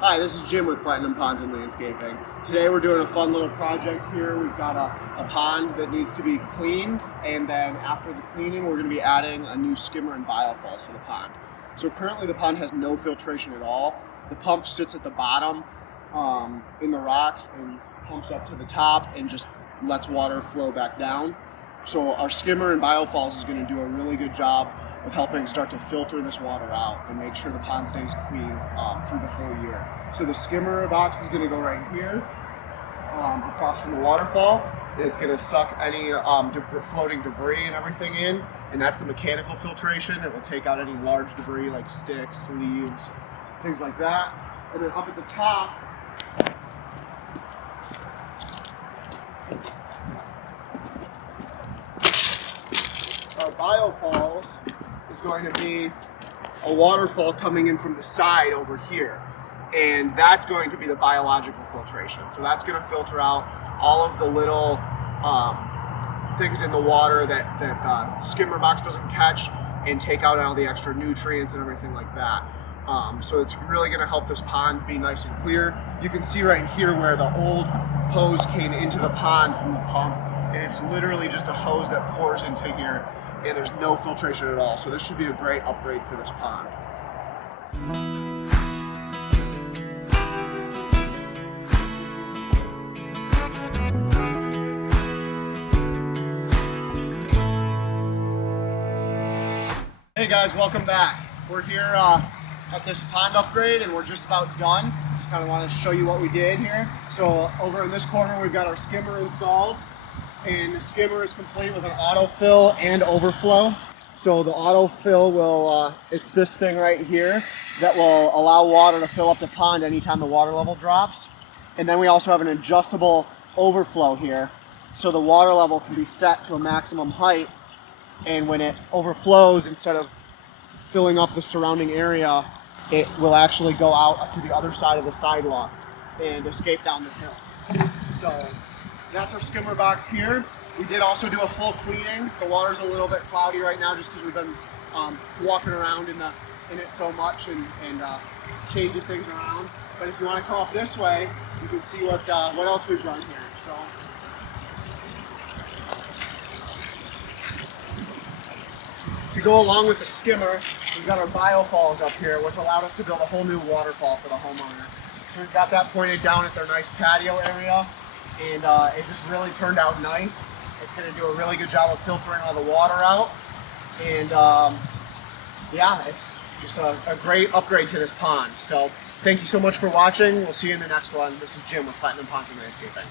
Hi, this is Jim with Platinum Ponds and Landscaping. Today we're doing a fun little project here. We've got a pond that needs to be cleaned, and then after the cleaning we're going to be adding a new skimmer and BioFalls to the pond. So currently the pond has no filtration at all. The pump sits at the bottom in the rocks and pumps up to the top and just lets water flow back down. So our skimmer and BioFalls is going to do a really good job of helping start to filter this water out and make sure the pond stays clean through the whole year. So the skimmer box is going to go right here across from the waterfall. It's going to suck any floating debris and everything in, and that's the mechanical filtration. It will take out any large debris like sticks, leaves, things like that. And then up at the top, our BioFalls is going to be a waterfall coming in from the side over here. And that's going to be the biological filtration. So that's going to filter out all of the little things in the water that the skimmer box doesn't catch and take out all the extra nutrients and everything like that. So it's really going to help this pond be nice and clear. You can see right here where the old hose came into the pond from the pump, and it's literally just a hose that pours into here, and there's no filtration at all. So this should be a great upgrade for this pond. Hey guys, welcome back. We're here at this pond upgrade and we're just about done. Just kind of want to show you what we did here. So over in this corner we've got our skimmer installed, and the skimmer is complete with an autofill and overflow. So the autofill will, it's this thing right here that will allow water to fill up the pond anytime the water level drops. And then we also have an adjustable overflow here, so the water level can be set to a maximum height, and when it overflows, instead of filling up the surrounding area, it will actually go out to the other side of the sidewalk and escape down the hill. So that's our skimmer box here. We did also do a full cleaning. The water's a little bit cloudy right now just because we've been walking around in it so much and changing things around. But if you want to come up this way, you can see what else we've done here. So to go along with the skimmer, we've got our BioFalls up here, which allowed us to build a whole new waterfall for the homeowner. So we've got that pointed down at their nice patio area, and it just really turned out nice. It's going to do a really good job of filtering all the water out, and yeah, it's just a great upgrade to this pond. So thank you so much for watching. We'll see you in the next one. This is Jim with Platinum Ponds and Landscaping.